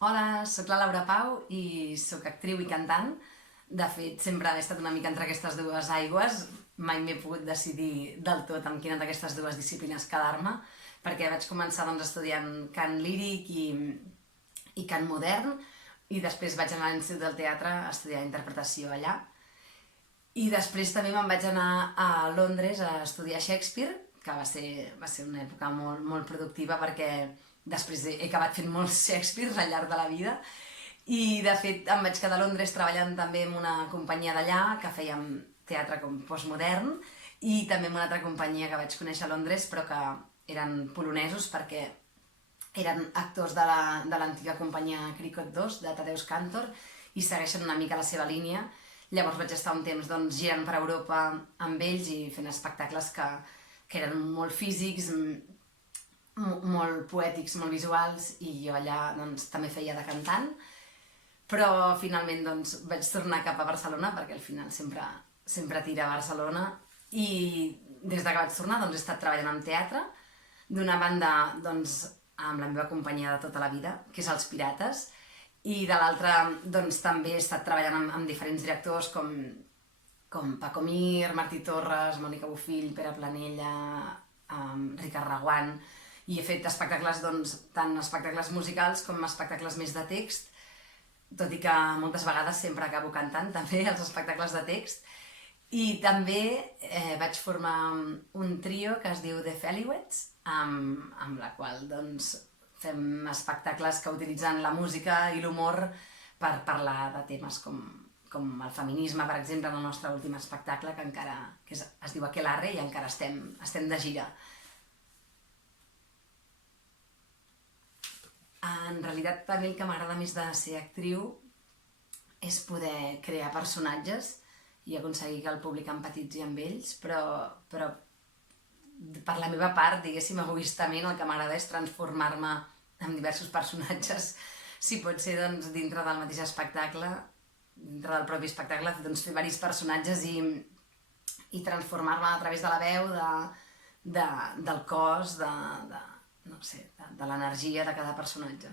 Hola, sóc la Laura Pau i sóc actriu i cantant. De fet, sempre he estat una mica entre aquestes dues aigües. Mai m'he pogut decidir del tot amb quina d'aquestes dues disciplines quedar-me, perquè vaig començar estudiant cant líric i cant modern, i després vaig anar a l'Institut del Teatre a estudiar interpretació allà. I després també me'n vaig anar a Londres a estudiar Shakespeare, que va ser una època molt productiva perquè després he acabat fent molts Shakespeares al llarg de la vida. I de fet em vaig quedar a Londres treballant també en una companyia d'allà que fèiem teatre com postmodern, i també en una altra companyia que vaig conèixer a Londres però que eren polonesos perquè eren actors de l'antiga companyia Cricot 2 de Tadeusz Kantor i segueixen una mica la seva línia. Llavors vaig estar un temps girant per Europa amb ells i fent espectacles que eren molt físics, molt poètics, molt visuals, i jo allà també feia de cantant. Però finalment vaig tornar cap a Barcelona perquè al final sempre tira a Barcelona, i des que vaig tornar he estat treballant en teatre, d'una banda amb la meva companyia de tota la vida, que és Els Pirates, i de l'altra també he estat treballant amb diferents directors com Paco Mir, Martí Torres, Mònica Bofill, Pere Planella, Ricard Reguant, i he fet espectacles, tant espectacles musicals com espectacles més de text, tot i que moltes vegades sempre acabo cantant també els espectacles de text. I també vaig formar un trio que es diu The Feliwets, amb la qual fem espectacles que utilitzen la música i l'humor per parlar de temes com el feminisme, per exemple, en el nostre últim espectacle, que es diu Aquelarre, i encara estem de gira. En realitat, a mi el que m'agrada més de ser actriu és poder crear personatges i aconseguir que el públic empatitzi amb ells, però per la meva part, diguéssim, egoistament, el que m'agrada és transformar-me en diversos personatges, si pot ser dintre del mateix espectacle, dintre del propi espectacle, fer diversos personatges i transformar-me a través de la veu, del cos, de l'energia de cada personatge.